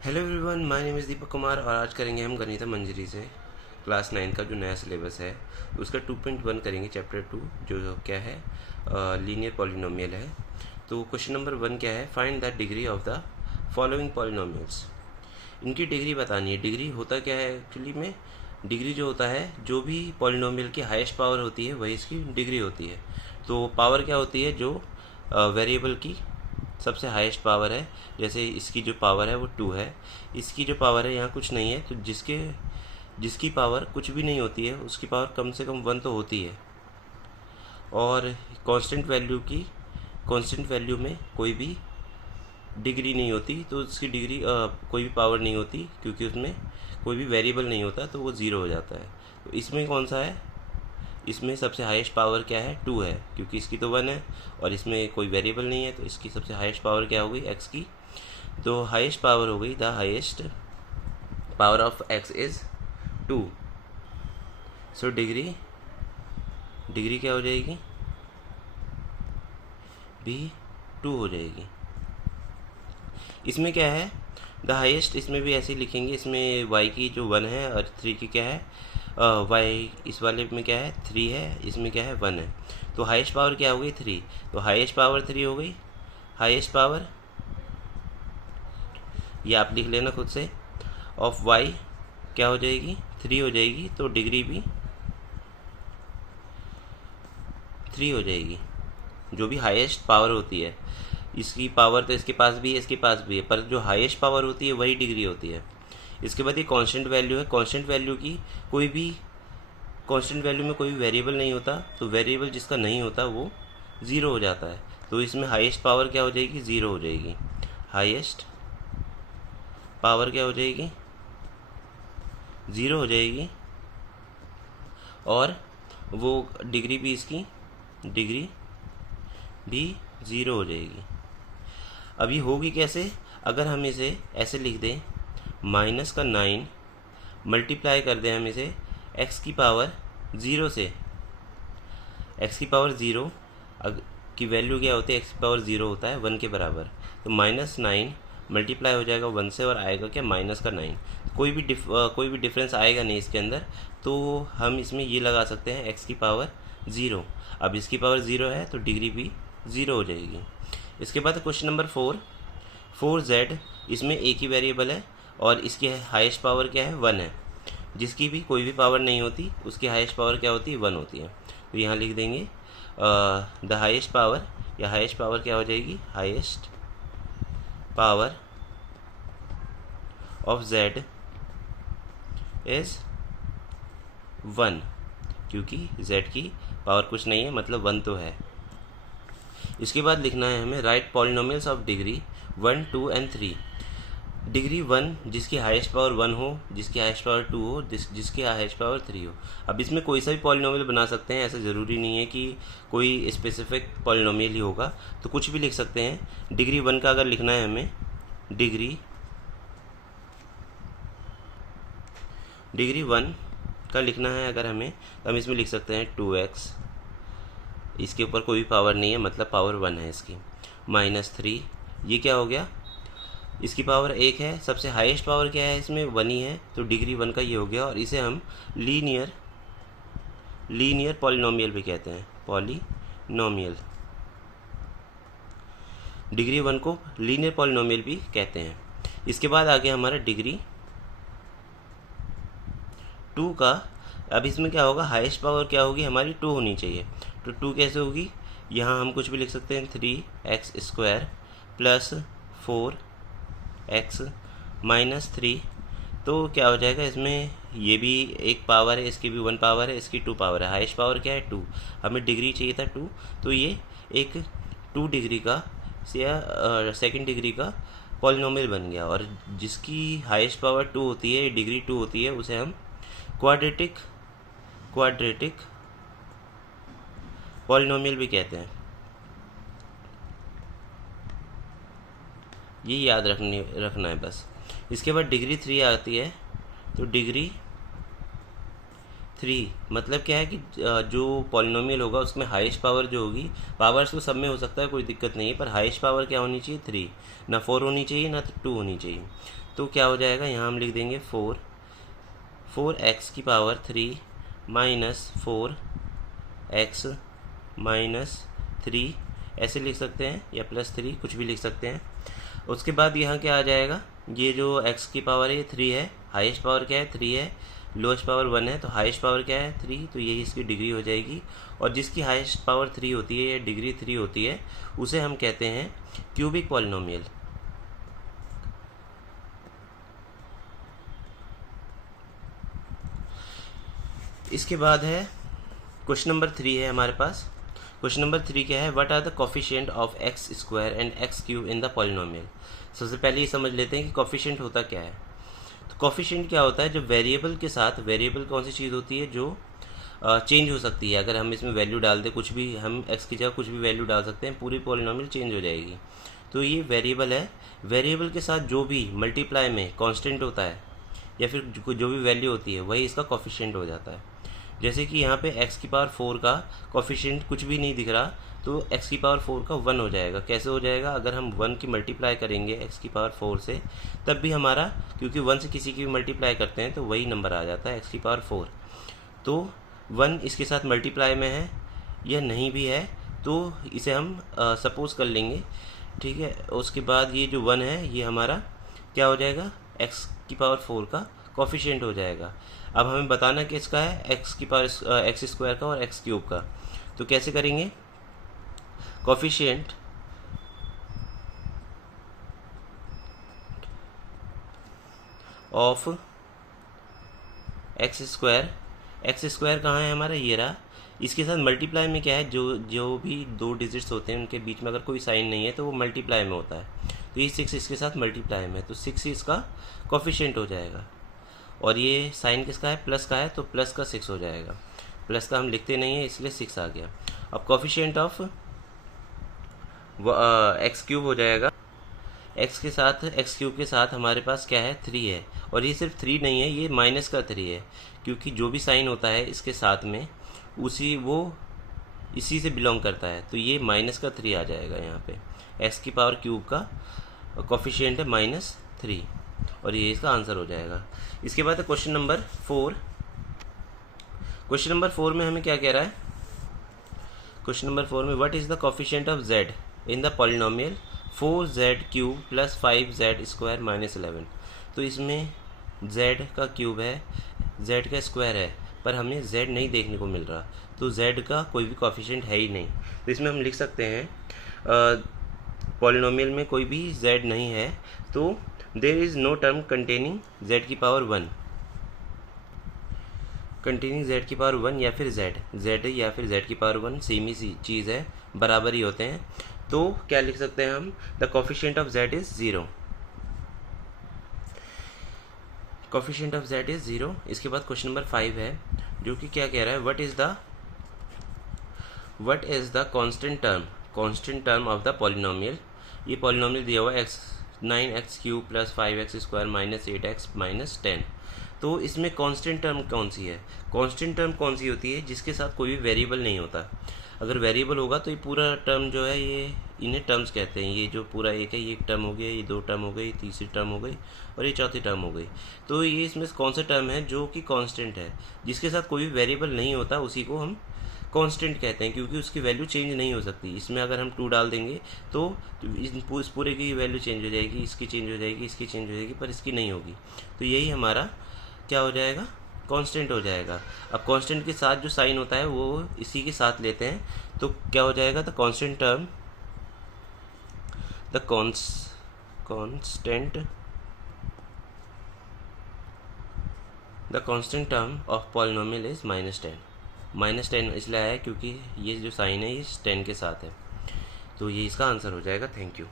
Hello everyone, my name is Deepak Kumar और आज करेंगे हम गणित मंजरी से क्लास 9 का जो नया सिलेबस है उसका 2.1 करेंगे चैप्टर 2 जो क्या है लीनियर पॉलिनोमियल है। तो क्वेश्चन नंबर 1 क्या है, find the degree of the following polynomials. इनकी डिग्री बतानी है। डिग्री होता क्या है एक्चुअली में, डिग्री जो होता है जो भी पॉलिनोमियल की हाईएस्ट पावर होती है वही इसकी डिग्री होती है। तो पावर क्या होती है, जो वेरिएबल की सबसे हाईएस्ट पावर है। जैसे इसकी जो पावर है वो 2 है, इसकी जो पावर है यहाँ कुछ नहीं है, तो जिसकी पावर कुछ भी नहीं होती है उसकी पावर कम से कम 1 तो होती है। और कांस्टेंट वैल्यू में कोई भी डिग्री नहीं होती, तो उसकी डिग्री कोई भी पावर नहीं होती क्योंकि उसमें कोई भी वेरिएबल नहीं होता, तो वो ज़ीरो हो जाता है। तो इसमें कौन सा है, इसमें सबसे हाईएस्ट पावर क्या है, 2 है, क्योंकि इसकी तो 1 है और इसमें कोई वेरिएबल नहीं है, तो इसकी सबसे हाईएस्ट पावर क्या हो गई, x की। तो हाईएस्ट पावर हो गई, the highest power of x is 2। So degree क्या हो जाएगी, भी 2 हो जाएगी। इसमें क्या है, द हाईएस्ट, इसमें भी ऐसे ही लिखेंगे। इसमें y की जो 1 है और 3 की क्या है, y इस वाले में क्या है 3 है, इसमें क्या है 1 है। तो हाईएस्ट पावर क्या हो गई 3, तो हाईएस्ट पावर 3 हो गई। हाईएस्ट पावर ये आप लिख लेना खुद से, ऑफ y क्या हो जाएगी 3 हो जाएगी, तो डिग्री भी 3 हो जाएगी। जो भी हाईएस्ट पावर होती है, इसकी पावर तो इसके पास भी है, इसके पास भी है, पर जो हाईएस्ट पावर होती है वही डिग्री होती है। इसके बाद ये कांस्टेंट वैल्यू है। कांस्टेंट वैल्यू की कांस्टेंट वैल्यू में कोई वेरिएबल नहीं होता, तो वेरिएबल जिसका नहीं होता वो ज़ीरो हो जाता है। तो इसमें हाईएस्ट पावर क्या हो जाएगी, ज़ीरो हो जाएगी। हाईएस्ट पावर क्या हो जाएगी, ज़ीरो हो जाएगी। और वो डिग्री भी ज़ीरो हो जाएगी। अब ये होगी कैसे, अगर हम इसे ऐसे लिख दें, -9 मल्टीप्लाई कर दें हम इसे x की पावर 0 से, x की पावर 0 की वैल्यू क्या होती है, x की पावर 0 होता है 1 के बराबर। तो -9 मल्टीप्लाई हो जाएगा 1 से और आएगा क्या, -9। कोई भी डिफरेंस आएगा नहीं इसके अंदर, तो हम इसमें ये लगा सकते हैं x की पावर 0। अब इसकी पावर 0 है तो डिग्री भी 0 हो जाएगी। इसके बाद क्वेश्चन नंबर 4z, इसमें एक ही वेरिएबल है और इसकी हाईएस्ट पावर क्या है 1 है। जिसकी भी कोई भी पावर नहीं होती उसकी हाईएस्ट पावर क्या होती है, 1 होती है। तो यहाँ लिख देंगे द हाईएस्ट पावर, या हाईएस्ट पावर क्या हो जाएगी, highest power of z is 1, क्योंकि z की पावर कुछ नहीं है, मतलब 1 तो है। इसके बाद लिखना है हमें, right polynomials of degree 1, 2 and 3। Degree 1 जिसकी हाईएस्ट पावर 1 हो, जिसकी हाईएस्ट पावर 2 हो, जिसकी हाईएस्ट पावर 3 हो। अब इसमें कोई सा भी पॉलिनोमियल बना सकते हैं, ऐसा ज़रूरी नहीं है कि कोई स्पेसिफिक पॉलिनोमियल ही होगा, तो कुछ भी लिख सकते हैं। डिग्री 1 का अगर लिखना है हमें, डिग्री 1 का लिखना है अगर हमें, तो हम इसमें लिख सकते हैं 2x, इसके ऊपर कोई भी पावर नहीं है, मतलब पावर 1 है इसकी, -3, ये क्या हो गया, इसकी पावर 1 है। सबसे हाईएस्ट पावर क्या है इसमें, 1 ही है, तो डिग्री 1 का ये हो गया। और इसे हम लीनियर पॉलिनोमियल भी कहते हैं, पॉलिनोमियल। डिग्री 1 को लीनियर पॉलिनोमियल भी कहते हैं। इसके बाद आगे हमारा डिग्री 2 का। अब इसमें क्या होगा, हाईएस्ट पावर क्या होगी हमारी, 2 होनी चाहिए। तो 2 कैसे होगी, यहाँ हम कुछ भी लिख सकते हैं, 3x² प्लस 4x -3। तो क्या हो जाएगा, इसमें ये भी एक पावर है, इसकी भी 1 पावर है, इसकी 2 पावर है। हाईएस्ट पावर क्या है 2, हमें डिग्री चाहिए था 2, तो ये एक 2 डिग्री का या सेकंड डिग्री का पॉलिनोमियल बन गया। और जिसकी हाईएस्ट पावर 2 होती है, डिग्री 2 होती है, उसे हम क्वाड्रेटिक पॉलिनोमियल भी कहते हैं। ये याद रखना है बस। इसके बाद डिग्री 3 आती है, तो डिग्री 3, मतलब क्या है कि जो पॉलिनोमियल होगा उसमें हाईएस्ट पावर जो होगी, पावर्स तो सब में हो सकता है, कोई दिक्कत नहीं है, पर हाईएस्ट पावर क्या होनी चाहिए 3, ना 4 होनी चाहिए ना 2 होनी चाहिए। तो क्या हो जाएगा, यहाँ हम लिख देंगे 4x की पावर 3 माइनस 4x माइनस 3, ऐसे लिख सकते हैं, या +3 कुछ भी लिख सकते हैं। उसके बाद यहाँ क्या आ जाएगा, ये जो x की पावर है ये 3 है, हाईएस्ट पावर क्या है 3 है, लोएस्ट पावर 1 है, तो हाईएस्ट पावर क्या है 3, तो यही इसकी डिग्री हो जाएगी। और जिसकी हाईएस्ट पावर 3 होती है या डिग्री 3 होती है उसे हम कहते हैं क्यूबिक पॉलिनोमियल। इसके बाद है क्वेश्चन नंबर 3 है हमारे पास। क्वेश्चन नंबर 3 क्या है, what are the coefficient of x square and x cube in the polynomial. सबसे पहले ये समझ लेते हैं कि कोफिशिएंट होता क्या है। तो कोफिशिएंट क्या होता है, जब वेरिएबल के साथ, वेरिएबल कौन सी चीज़ होती है जो चेंज हो सकती है, अगर हम इसमें वैल्यू डाल दें कुछ भी, हम एक्स की जगह कुछ भी वैल्यू डाल सकते हैं, पूरी पॉलिनोमियल चेंज हो जाएगी। तो ये वेरिएबल है, वेरिएबल के साथ जो भी मल्टीप्लाई में कांस्टेंट होता है या फिर जो भी वैल्यू होती है वही इसका कोफिशिएंट हो जाता है। जैसे कि यहाँ पे x की पावर 4 का कोफिशिएंट कुछ भी नहीं दिख रहा, तो x की पावर 4 का 1 हो जाएगा। कैसे हो जाएगा, अगर हम 1 की मल्टीप्लाई करेंगे x की पावर 4 से, तब भी हमारा, क्योंकि 1 से किसी की भी मल्टीप्लाई करते हैं तो वही नंबर आ जाता है x की पावर 4। तो 1 इसके साथ मल्टीप्लाई में है या नहीं भी है तो इसे हम सपोज कर लेंगे, ठीक है। उसके बाद ये जो 1 है ये हमारा क्या हो जाएगा, x की पावर 4 का कोफिशिएंट हो जाएगा। अब हमें बताना किसका है, x की पावर एक्स स्क्वायर का और x क्यूब का। तो कैसे करेंगे, कोफिशिएंट ऑफ एक्स स्क्वायर कहाँ है हमारा, ये रहा। इसके साथ मल्टीप्लाई में क्या है, जो भी 2 डिजिट्स होते हैं उनके बीच में अगर कोई साइन नहीं है तो वो मल्टीप्लाई में होता है। तो ये 6 इसके साथ मल्टीप्लाई में, तो 6 इसका कोफिशिएंट हो जाएगा। और ये साइन किसका है, प्लस का है, तो प्लस का 6 हो जाएगा। प्लस का हम लिखते नहीं है इसलिए 6 आ गया। अब कोफिशिएंट ऑफ एक्स क्यूब हो जाएगा, एक्स के साथ, एक्स क्यूब के साथ हमारे पास क्या है 3 है। और ये सिर्फ 3 नहीं है, ये माइनस का 3 है, क्योंकि जो भी साइन होता है इसके साथ में इसी से बिलोंग करता है। तो ये माइनस का 3 आ जाएगा यहाँ पे। एक्स की पावर क्यूब का कोफिशिएंट है -3 और ये इसका आंसर हो जाएगा। इसके बाद क्वेश्चन नंबर 4। क्वेश्चन नंबर 4 में हमें क्या कह रहा है, क्वेश्चन नंबर 4 में what is the coefficient of z in the polynomial 4z cube plus 5z square minus 11। तो इसमें z का क्यूब है, z का स्क्वायर है, पर हमें z नहीं देखने को मिल रहा, तो z का कोई भी कोफिशिएंट है ही नहीं। तो इसमें हम लिख सकते हैं पॉलिनोमियल में कोई भी z नहीं है, तो there is no term containing z की पावर 1, कंटेनिंग z की पावर 1 या फिर z या फिर z की पावर 1 सेम ही सी चीज़ है, बराबर ही होते हैं। तो क्या लिख सकते हैं हम, the coefficient of z is 0, coefficient of z is 0। इसके बाद क्वेश्चन नंबर 5 है, जो कि क्या कह रहा है, what is the constant term of the polynomial. ये पॉलिनोमियल दिया हुआ है 9x cube plus 5x square minus 8x minus 10। तो इसमें कांस्टेंट टर्म कौन सी है, कांस्टेंट टर्म कौन सी होती है जिसके साथ कोई भी वेरिएबल नहीं होता। अगर वेरिएबल होगा तो ये पूरा टर्म जो है, ये इन्हें टर्म्स कहते हैं। ये जो पूरा एक है, ये एक टर्म हो गया, ये 2 टर्म हो गई, तीसरी टर्म हो गई और ये चौथी टर्म हो गई। तो ये इसमें कौन सा टर्म है जो कि कांस्टेंट है, जिसके साथ कोई भी वेरिएबल नहीं होता, उसी को हम कांस्टेंट कहते हैं, क्योंकि उसकी वैल्यू चेंज नहीं हो सकती। इसमें अगर हम 2 डाल देंगे तो इस पूरे की वैल्यू चेंज हो जाएगी, इसकी चेंज हो जाएगी, इसकी चेंज हो जाएगी, पर इसकी नहीं होगी। तो यही हमारा क्या हो जाएगा, कांस्टेंट हो जाएगा। अब कांस्टेंट के साथ जो साइन होता है वो इसी के साथ लेते हैं, तो क्या हो जाएगा, the constant term, the constant term of polynomial is -10। -10 इसलिए आया क्योंकि ये जो साइन है ये 10 के साथ है। तो ये इसका आंसर हो जाएगा। Thank you.